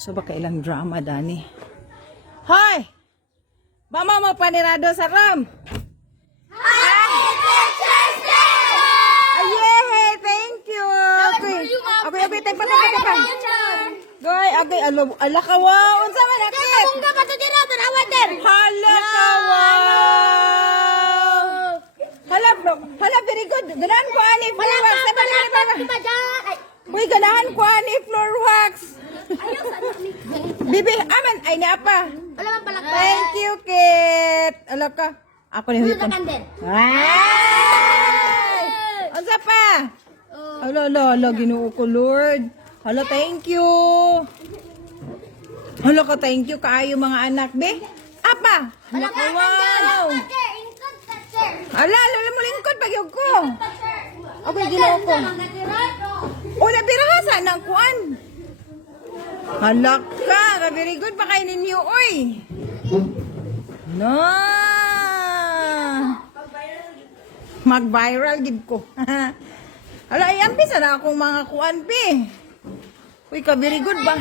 So baka ilang drama dani. Hoy! Mama mo panirado sa ram. Ayay! Thank you! Okay, tagpa. Goy, okay, ala ka wow! Unsa man akit? Hala ka wow! Hala, very good. Ganahan ko ani floor wax. Uy, ganahan ko ani floor wax. Bibi, aman, ay napa. Thank you, Kit. Ala ka. Ako ni hupon. Ay! Unsa pa? Hala, Ginoo ko, Lord. Hala, thank you. Hala ka, thank you kaayo mga anak, be. Apa? Hala ka, wow. Hala, mo lingkod pagyog ko. Okay, Ginoo ko. O, nabirasa ng kuan. Hala ka, very good pa kayo ninyo, oy. No. Mag-viral gid ko. Hala, ampisa na akong mga kuan, be. Uy, ka very good ba?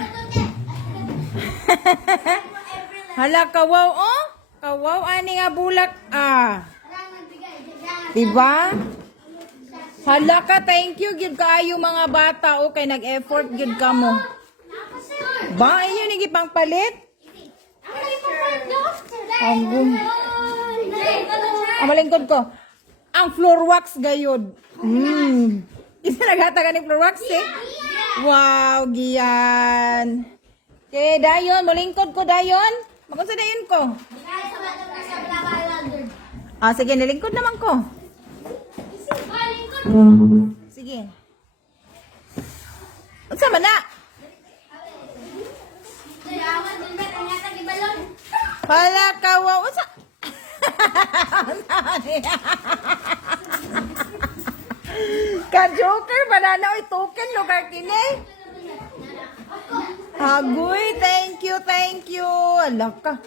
Hala, kawaw, oh. Kawaw, ani nga bulak, ah. Diba? Hala ka, thank you, gid kaayo mga bata, okay, nag-effort gid ka mo. Ba, ayun, hindi pang palit? Ang malingkod ko. Ang floor wax gayod. Isa naghatagan ni floor wax, eh? Wow, giyan. Okay, dayon, malingkod ko, dayon. Magunsa dayon ko. Ah, sige, nilingkod naman ko. Sige. Unsa man na? Hala ka, wow. Unsa? Ka-joker, banana, oy, token, lugar kini. Hagoy, thank you. Hala ka.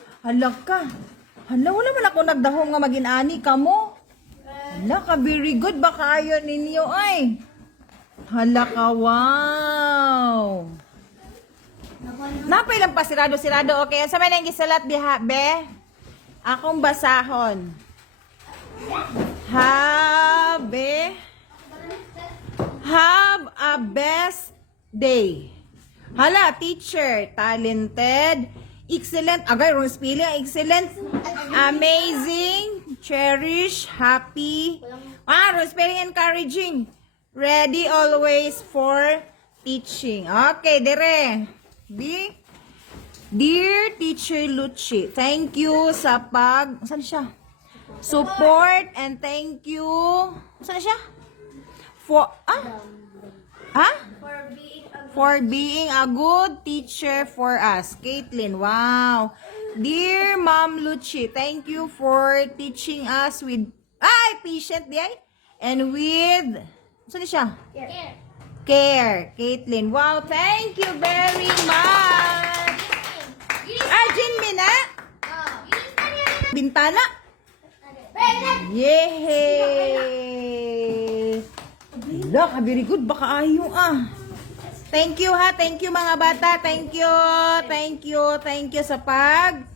Hala, wala man ako nagdahong nga maging-ani ka mo. Hala ka, very good. Baka ayaw ninyo, ay. Hala ka, wow. Napay lang pa, sirado. Okay, sa may nang gisalat, be? Akong basahon. Have a best day. Hala, teacher, talented, excellent, agay, wrong spelling, excellent, amazing, cherish, happy, wrong spelling, encouraging, ready always for teaching. Okay, dire. Dear Teacher Lucci, thank you sa saan siya? Support and thank you. Saan siya? For being a good teacher for us. Caitlin, wow. Dear Ma'am Lucci, thank you for teaching us with patient di ay? And with saan siya? Care. Caitlin, wow, thank you very much. Arjun Mina? Bintana? Yehey! Look, very good. Baka ayaw Thank you ha. Thank you mga bata. Thank you sa pag-effort.